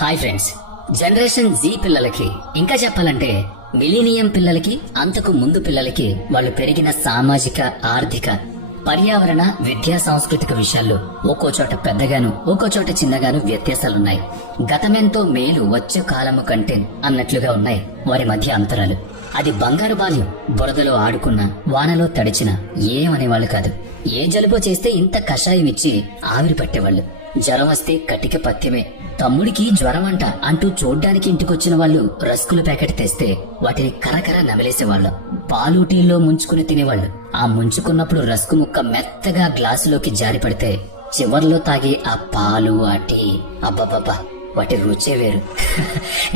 Hi friends, generation G పిల్లలకి, ఇంకా చెప్పాలంటే మిలీనియం పిల్లలకి, అంతకు ముందు పిల్లలకి వాళ్ళు పెరిగిన సామాజిక, ఆర్థిక, పర్యావరణ, విద్యా, సాంస్కృతిక విషయాల్లో ఒక్కో చోట పెద్దగాను, ఒక్కో చోట చిన్నగాను వ్యత్యాసాలున్నాయి. గతమెంతో మేలు వచ్చే కాలము కంటే అన్నట్లుగా ఉన్నాయి వారి మధ్య అంతరాలు. అది బంగారు బాల్యం. బురదలో ఆడుకున్న, వానలో తడిచిన ఏమనేవాళ్ళు కాదు. ఏ జలుబో చేస్తే ఇంత కషాయం ఇచ్చి ఆవిరి పట్టేవాళ్ళు. జ్వరం వస్తే కటిక పత్యమే. తమ్ముడికి జ్వరం అంట అంటూ చూడ్డానికి ఇంటికొచ్చిన వాళ్ళు రస్కుల ప్యాకెట్ తెస్తే వాటిని కరకర నమిలేసేవాళ్ళు. పాలు టీల్లో ముంచుకుని తినేవాళ్ళు. ఆ ముంచుకున్నప్పుడు రస్కు ముక్క మెత్తగా గ్లాసులోకి జారి పడితే చివర్లో తాగి ఆ పాలు, ఆ టీ, అబ్బబ్బబ్బా, వాటి రుచే వేరు.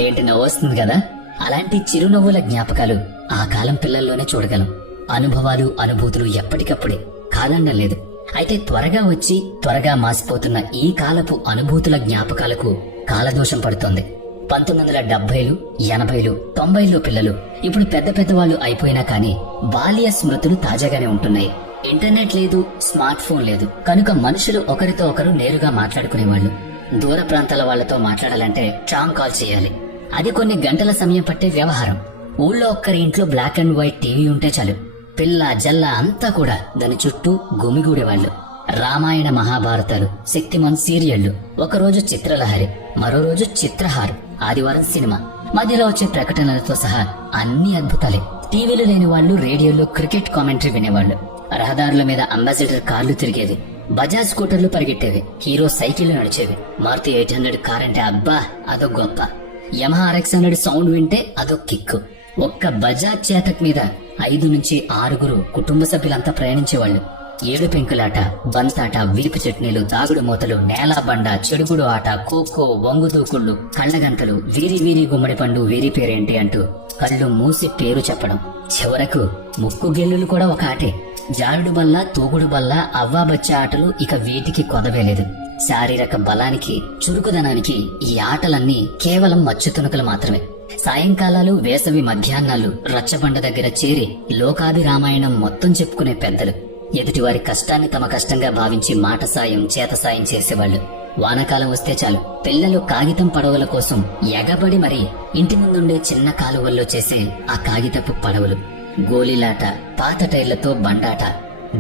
ఏంటి నవ్వొస్తుంది కదా? అలాంటి చిరునవ్వుల జ్ఞాపకాలు ఆ కాలం పిల్లల్లోనే చూడగలం. అనుభవాలు, అనుభూతులు ఎప్పటికప్పుడే, కాదనడం లేదు. అయితే త్వరగా వచ్చి త్వరగా మాసిపోతున్న ఈ కాలపు అనుభూతుల జ్ఞాపకాలకు కాలదోషం పడుతోంది. 1970లు, 80లు, 90ల్లో పిల్లలు ఇప్పుడు పెద్ద పెద్దవాళ్లు అయిపోయినా కానీ బాల్య స్మృతులు తాజాగానే ఉంటున్నాయి. ఇంటర్నెట్ లేదు, స్మార్ట్ ఫోన్ లేదు కనుక మనుషులు ఒకరితో ఒకరు నేరుగా మాట్లాడుకునేవాళ్లు. దూర ప్రాంతాల వాళ్లతో మాట్లాడాలంటే ట్రామ్ కాల్ చేయాలి. అది కొన్ని గంటల సమయం పట్టే వ్యవహారం. ఊళ్ళో ఒక్కరి ఇంట్లో బ్లాక్ అండ్ వైట్ టీవీ ఉంటే చాలు, పిల్ల జల్ల అంతా కూడా దాని చుట్టూ గుమిగూడేవాళ్లు. రామాయణ, మహాభారతాలు, శక్తిమాన్ సీరియళ్లు, ఒకరోజు చిత్రలహరి, మరో రోజు చిత్రహార్, ఆదివారం సినిమా, మధ్యలో వచ్చే ప్రకటనలతో సహా అన్ని అద్భుతాలే. టీవీలు లేని వాళ్లు రేడియోలో క్రికెట్ కామెంటరీ వినేవాళ్లు. రహదారుల మీద అంబాసిడర్ కార్లు తిరిగేవి, బజాజ్ స్కూటర్లు పరిగెట్టేవి, హీరో సైకిళ్లు నడిచేవి. మారుతి 800 కార్ అంటే అబ్బా అదో గొప్ప. యమహా RX100 సౌండ్ వింటే అదో కిక్కు. ఒక్క బజాజ్ చేతక్ మీద 5 నుంచి 6 కుటుంబ సభ్యులంతా ప్రయాణించేవాళ్లు. 7 పెంకులాట, బంతాట, వీపు చట్నీలు, దాగుడు మూతలు, నేల బండ, చెడుగుడు ఆట, ఖోఖో, వంగుదూకుళ్లు, కళ్ళగంతలు, వీరి వీరి గుమ్మడి పండు, వీరి పేరేంటి అంటూ కళ్ళు మూసి పేరు చెప్పడం. చివరకు ముక్కు గెల్లులు కూడా ఒక ఆటే. జారుడు బల్ల, తూగుడు బల్ల, అవ్వాబచ్చ ఆటలు ఇక వీటికి కొదవేలేదు. శారీరక బలానికి, చురుకుదనానికి ఈ ఆటలన్నీ కేవలం మచ్చుతునుకలు మాత్రమే. సాయంకాలాలు, వేసవి మధ్యాహ్నాలు రచ్చబండ దగ్గర చేరి లోకాభిరామాయణం మొత్తం చెప్పుకునే పెద్దలు. ఎదుటివారి కష్టాన్ని తమ కష్టంగా భావించి మాట సాయం, చేత సాయం చేసేవాళ్లు. వానకాలం వస్తే చాలు పిల్లలు కాగితం పడవల కోసం ఎగబడి మరీ ఇంటి ముందుండే చిన్న కాలువల్లో చేసే ఆ కాగితపు పడవలు, గోలీలాట, పాత టైర్లతో బండాట,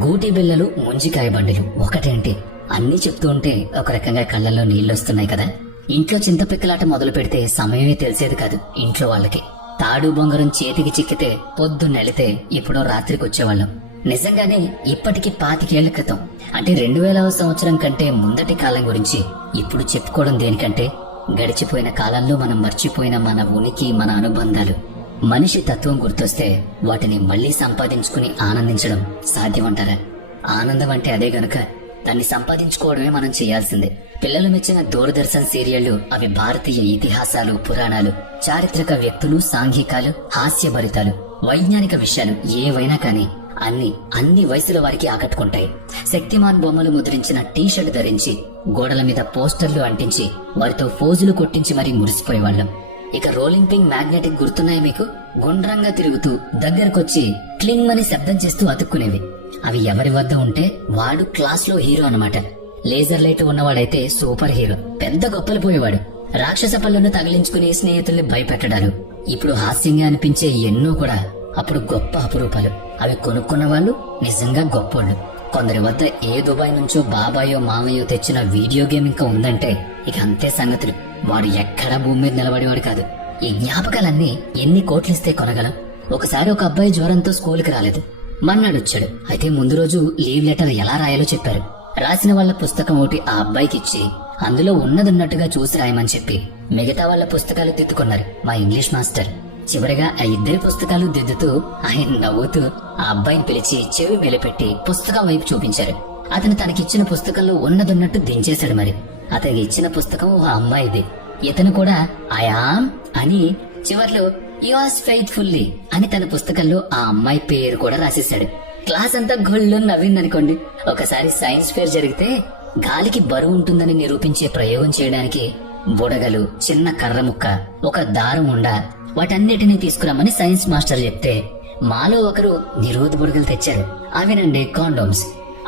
గూటి బిల్లలు, ముంజికాయ బండిలు, ఒకటేంటి అన్నీ చెప్తూ ఉంటే ఒక రకంగా కళ్ళల్లో నీళ్లొస్తున్నాయి కదా. ఇంట్లో చింతపిక్కలాట మొదలు పెడితే సమయమే తెలిసేది కాదు ఇంట్లో వాళ్ళకి. తాడు బొంగరం చేతికి చిక్కితే పొద్దున్నెళితే ఎప్పుడో రాత్రికొచ్చేవాళ్ళం. నిజంగానే ఇప్పటికి 25 ఏళ్ల క్రితం అంటే 2000వ సంవత్సరం కంటే ముందటి కాలం గురించి ఇప్పుడు చెప్పుకోవడం దేనికంటే గడిచిపోయిన కాలంలో మనం మర్చిపోయిన మన ఉనికి, మన అనుబంధాలు, మనిషి తత్వం గుర్తొస్తే వాటిని మళ్లీ సంపాదించుకుని ఆనందించడం సాధ్యమంటారా? ఆనందం అంటే అదే గనుక దాన్ని సంపాదించుకోవడమే మనం చేయాల్సిందే. పిల్లలు మెచ్చిన దూరదర్శన్ సీరియళ్లు, అవి భారతీయ ఇతిహాసాలు, పురాణాలు, చారిత్రక వ్యక్తులు, సాంఘికాలు, హాస్యభరితాలు, వైజ్ఞానిక విషయాలు ఏవైనా కానీ అన్ని వయసుల వారికి ఆకట్టుకుంటాయి. శక్తిమాన్ బొమ్మలు ముద్రించిన టీషర్ట్ ధరించి గోడల మీద పోస్టర్లు అంటించి వారితో ఫోజులు కొట్టించి మరీ మురిసిపోయేవాళ్లం. ఇక రోలింగ్ పింగ్ మ్యాగ్నెటిక్ గుర్తున్నాయి మీకు? గుండ్రంగా తిరుగుతూ దగ్గరకొచ్చి క్లింగ్ అని శబ్దం చేస్తూ అతుక్కునేవి. అవి ఎవరి వద్ద ఉంటే వాడు క్లాస్ లో హీరో అన్నమాట. లేజర్ లైట్ ఉన్నవాడైతే సూపర్ హీరో, పెద్ద గొప్పలు పోయేవాడు. రాక్షస పళ్ళను తగిలించుకుని స్నేహితుల్ని భయపెట్టడాలు ఇప్పుడు హాస్యంగా అనిపించే ఎన్నో కూడా అప్పుడు గొప్ప అపురూపాలు. అవి కొనుక్కున్న వాళ్ళు నిజంగా గొప్పోళ్ళు. కొందరి వద్ద ఏ దుబాయ్ నుంచో బాబాయో మామయ్యో తెచ్చిన వీడియో గేమ్ ఇంకా ఉందంటే ఇక అంతే సంగతులు. వాడు ఎక్కడా భూమి మీద నిలబడేవాడు కాదు. ఈ జ్ఞాపకాలన్నీ ఎన్ని కోట్లిస్తే కొనగలం? ఒకసారి ఒక అబ్బాయి జ్వరంతో స్కూల్కి రాలేదు. మన్నాడొచ్చాడు. అయితే ముందు రోజు లీవ్ లెటర్ ఎలా రాయాలో చెప్పారు. రాసిన వాళ్ల పుస్తకం ఒకటి ఆ అబ్బాయికిచ్చి అందులో ఉన్నదున్నట్టుగా చూసి రాయమని చెప్పి మిగతా వాళ్ల పుస్తకాలు దిద్దుకున్నారు మా ఇంగ్లీష్ మాస్టర్. చివరిగా ఆ 2 పుస్తకాలు దిద్దుతూ ఆయన నవ్వుతూ ఆ అబ్బాయిని పిలిచి చెవి మెలిపెట్టి పుస్తకం వైపు చూపించారు. అతను తనకిచ్చిన పుస్తకంలో ఉన్నదున్నట్టు దించేశాడు. మరి అతనికి ఇచ్చిన పుస్తకం ఆ అమ్మాయిది. ఇతను కూడా ఐయామ్ అని చివర్లో యువర్స్ ఫెయిత్ఫుల్లీ అని తన పుస్తకంలో ఆ అమ్మాయి పేరు కూడా రాసేశాడు. క్లాస్ అంతా గొళ్ళు నవ్విందనుకోండి. ఒకసారి సైన్స్ ఫేర్ జరిగితే గాలికి బరువు ఉంటుందని నిరూపించే ప్రయోగం చేయడానికి బుడగలు, చిన్న కర్ర ముక్క, ఒక దారం ఉండా, వాటన్నిటినీ తీసుకురమ్మని సైన్స్ మాస్టర్ చెప్తే మాలో ఒకరు నిరోధ బుడగలు తెచ్చారు. అవేనండి కాండోమ్స్.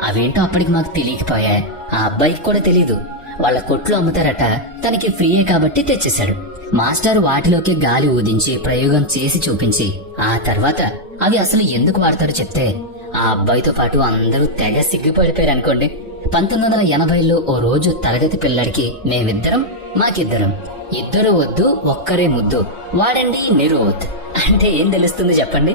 అవేంటో అప్పటికి మాకు తెలియకపోయా. ఆ అబ్బాయికి కూడా తెలీదు. వాళ్ళ కొట్లు అమ్ముతారట, తనకి ఫ్రీయే కాబట్టి తెచ్చేశాడు. మాస్టర్ వాటిలోకి గాలి ఊదించి ప్రయోగం చేసి చూపించి ఆ తర్వాత అవి అసలు ఎందుకు వాడతారో చెప్తే ఆ అబ్బాయితో పాటు అందరూ తెగ సిగ్గుపడిపోయారనుకోండి. 1980లో ఓ రోజు తరగతి పిల్లడికి మేమిద్దరం మాకిద్దరం, ఇద్దరు వద్దు ఒక్కరే ముద్దు, వాడండి నిరోధ్ అంటే ఏం తెలుస్తుంది చెప్పండి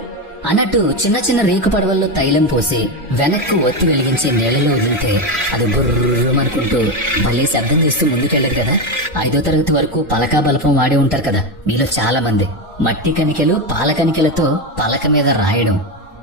అన్నట్టు చిన్న చిన్న రేకు పడవల్లో తైలం పోసి వెనక్కు ఒత్తి వెలిగించే నీళ్లలో వదిలితే అది బుర్రమనుకుంటూ మళ్ళీ శబ్దం చేస్తూ ముందుకెళ్ళదు కదా. 5వ తరగతి వరకు పలకా బలపం వాడే ఉంటారు కదా మీలో చాలా మంది. మట్టి కణికలు పాల కణికలతో పలక మీద రాయడం,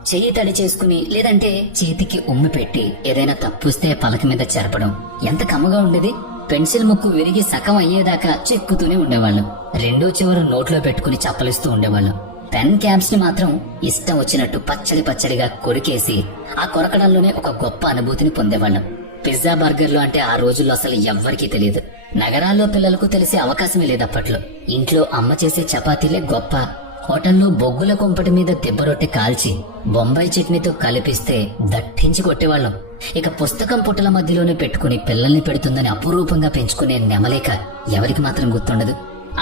చెయ్యి తడి చేసుకుని లేదంటే చేతికి ఉమ్మి పెట్టి ఏదైనా తప్పుస్తే పలక మీద చెరపడం ఎంత కమ్మగా ఉండేది. పెన్సిల్ ముక్కు విరిగి సగం అయ్యేదాకా చెక్కుతూనే ఉండేవాళ్ళం. రెండో చివర నోట్లో పెట్టుకుని చప్పలిస్తూ ఉండేవాళ్ళం. పెన్ క్యాప్స్ ని మాత్రం ఇష్టం వచ్చినట్టు పచ్చడి పచ్చడిగా కొరికేసి ఆ కొరకడంలోనే ఒక గొప్ప అనుభూతిని పొందేవాళ్ళం. పిజ్జా బర్గర్లు అంటే ఆ రోజుల్లో అసలు ఎవ్వరికీ తెలియదు. నగరాల్లో పిల్లలకు తెలిసే అవకాశమే లేదు అప్పట్లో. ఇంట్లో అమ్మ చేసే చపాతీలే గొప్ప. హోటల్లో బొగ్గుల కొంపటి మీద దెబ్బరొట్టి కాల్చి బొంబాయి చట్నీతో కలిపిస్తే దట్టించి కొట్టేవాళ్ళం. ఇక పుస్తకం పుట్టల మధ్యలోనే పెట్టుకుని పిల్లల్ని పెడుతుందని అపురూపంగా పెంచుకునే నెమలేక ఎవరికి మాత్రం గుర్తుండదు.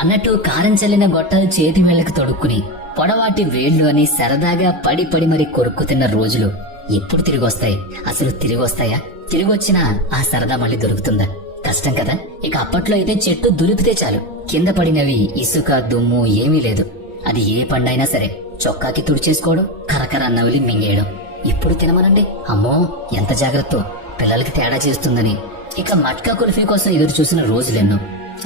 అన్నట్టు కారం చల్లిన గొట్టాలు చేతి వేళ్లకు తొడుక్కుని పొడవాటి వేళ్లు అని సరదాగా పడి పడి మరి కొరుక్కు తిన్న రోజులు ఎప్పుడు తిరిగొస్తాయి? అసలు తిరిగొస్తాయా? తిరిగొచ్చినా ఆ సరదా మళ్ళీ దొరుకుతుందా? కష్టం కదా. ఇక అప్పట్లో అయితే చెట్టు దులిపితే చాలు, కింద పడినవి ఇసుక దుమ్ము ఏమీ లేదు. అది ఏ పండైనా సరే చొక్కాకి తుడిచేసుకోవడం, కరకర నవిలి మింగేయడం. ఇప్పుడు తినమనండి, అమ్మో ఎంత జాగ్రత్త, పిల్లలకి తేడా చేస్తుందని. ఇక మట్కా కుల్ఫీ కోసం ఎదురు చూసిన రోజులెన్నో.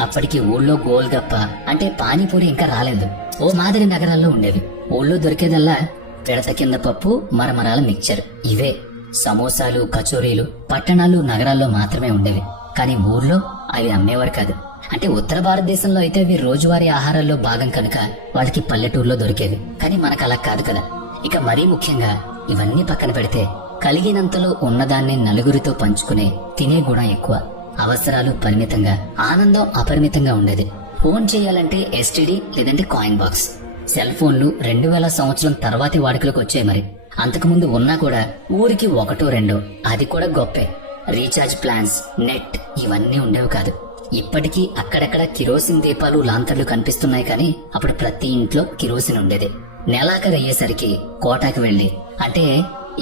అప్పటికి ఊళ్ళో గోల్గప్ప అంటే పానీపూరి ఇంకా రాలేదు. ఓ మాదిరి నగరాల్లో ఉండేవి. ఊళ్ళో దొరికేదల్లా పిడత కింద పప్పు, మరమరాల మిక్చర్. ఇవే సమోసాలు కచోరీలు పట్టణాలు నగరాల్లో మాత్రమే ఉండేవి. కానీ ఊర్లో అవి అమ్మేవారు కాదు. అంటే ఉత్తర భారతదేశంలో అయితే అవి రోజువారీ ఆహారాల్లో భాగం కనుక వాళ్ళకి పల్లెటూరులో దొరికేవి. కానీ మనకు అలా కాదు కదా. ఇక మరీ ముఖ్యంగా ఇవన్నీ పక్కన పెడితే కలిగినంతలో ఉన్నదాన్ని నలుగురితో పంచుకునే తినే గుణం ఎక్కువ. అవసరాలు పరిమితంగా, ఆనందం అపరిమితంగా ఉండేది. ఫోన్ చేయాలంటే ఎస్టీడీ లేదంటే కాయిన్ బాక్స్. సెల్ ఫోన్లు 2000 సంవత్సరం తర్వాతి వాడుకలోకి వచ్చాయి. మరి అంతకుముందు ఉన్నా కూడా ఊరికి ఒకటో రెండో, అది కూడా గొప్పే. రీఛార్జ్ ప్లాన్స్, నెట్ ఇవన్నీ ఉండేవి కాదు. ఇప్పటికీ అక్కడక్కడ కిరోసిన్ దీపాలు లాంతర్లు కనిపిస్తున్నాయి. కానీ అప్పుడు ప్రతి ఇంట్లో కిరోసిన్ ఉండేది. నెలాఖరు అయ్యేసరికి కోటాకి వెళ్లి, అంటే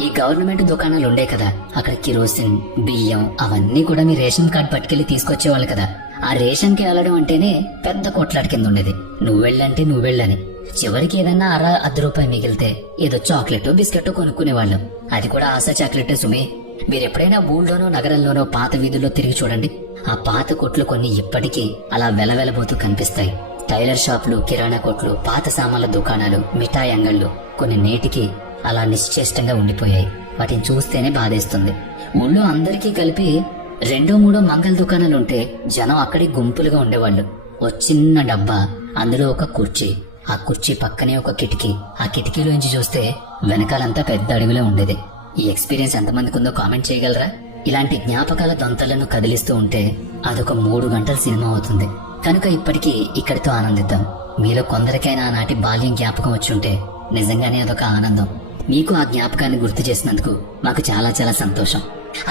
ఈ గవర్నమెంట్ దుకాణాలు ఉండే కదా, అక్కడ కిరోసిన్ బియ్యం అవన్నీ కూడా మీ రేషన్ కార్డు పట్టుకెళ్లి తీసుకొచ్చేవాళ్ళు కదా. ఆ రేషన్ కి వెళ్ళడం అంటేనే పెద్ద కొట్లాట కింద ఉండేది. నువ్వెళ్ళంటే నువ్వెళ్ళని. చివరికి ఏదన్నా ₹1 మిగిలితే ఏదో చాక్లెట్ బిస్కెట్ కొనుక్కునేవాళ్ళం. అది కూడా ఆశా చాక్లెట్ సుమే. మీరెప్పుడైనా ఊళ్ళోనో నగరంలోనో పాత వీధుల్లో తిరిగి చూడండి. ఆ పాత కొట్లు కొన్ని ఇప్పటికీ అలా వెలవెలబోతూ కనిపిస్తాయి. టైలర్ షాపులు, కిరాణా కొట్లు, పాత సామాన్ల దుకాణాలు, మిఠాయి అంగళ్ళు కొన్ని నేటికి అలా నిశ్చేష్టంగా ఉండిపోయాయి. వాటిని చూస్తేనే బాధేస్తుంది. ఊళ్ళో అందరికీ కలిపి 2-3 మంగళ దుకాణాలుంటే జనం అక్కడి గుంపులుగా ఉండేవాళ్ళు. ఓ చిన్న డబ్బా, అందులో ఒక కుర్చీ, ఆ కుర్చీ పక్కనే ఒక కిటికీ. ఆ కిటికీలోంచి చూస్తే వెనకాలంతా పెద్ద అడవిలో ఉండేది. ఈ ఎక్స్పీరియన్స్ ఎంతమందికి ఉందో కామెంట్ చేయగలరా? ఇలాంటి జ్ఞాపకాల దొంతలను కదిలిస్తూ ఉంటే అదొక 3 గంటల సినిమా అవుతుంది. కనుక ఇప్పటికీ ఇక్కడితో ఆనందిద్దాం. మీలో కొందరికైనా ఆనాటి బాల్యం జ్ఞాపకం వచ్చుంటే నిజంగానే అదొక ఆనందం. మీకు ఆ జ్ఞాపకాన్ని గుర్తు చేసినందుకు మాకు చాలా చాలా సంతోషం.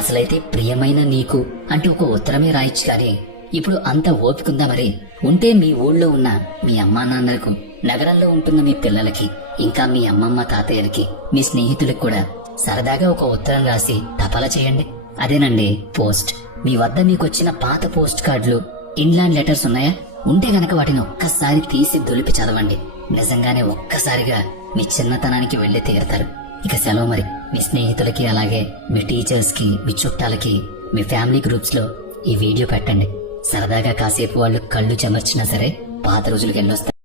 అసలైతే ప్రియమైన నీకు అంటూ ఒక ఉత్తరమే రాయొచ్చు. కానీ ఇప్పుడు అంత ఓపికందా? మరి ఉంటే మీ ఊళ్ళో ఉన్న మీ అమ్మా నాన్నలకు, నగరంలో ఉంటున్న మీ పిల్లలకి, ఇంకా మీ అమ్మమ్మ తాతయ్యలకి, మీ స్నేహితులకు కూడా సరదాగా ఒక ఉత్తరం రాసి తపాలా చేయండి. అదేనండి పోస్ట్. మీ వద్ద మీకొచ్చిన పాత పోస్ట్ కార్డులు, ఇన్లాండ్ లెటర్స్ ఉన్నాయా? ఉంటే గనక వాటిని ఒక్కసారి తీసి దులిపి చదవండి. నిజంగానే ఒక్కసారిగా మీ చిన్నతనానికి వెళ్లి తీరతారు. ఇక సెలవు మరి. మీ స్నేహితులకి, అలాగే మీ టీచర్స్ కి, మీ చుట్టాలకి, మీ ఫ్యామిలీ గ్రూప్స్ లో ఈ వీడియో పెట్టండి. సరదాగా కాసేపు వాళ్ళు కళ్ళు చెమర్చినా సరే పాత రోజులకు వెళ్ళొస్తారు.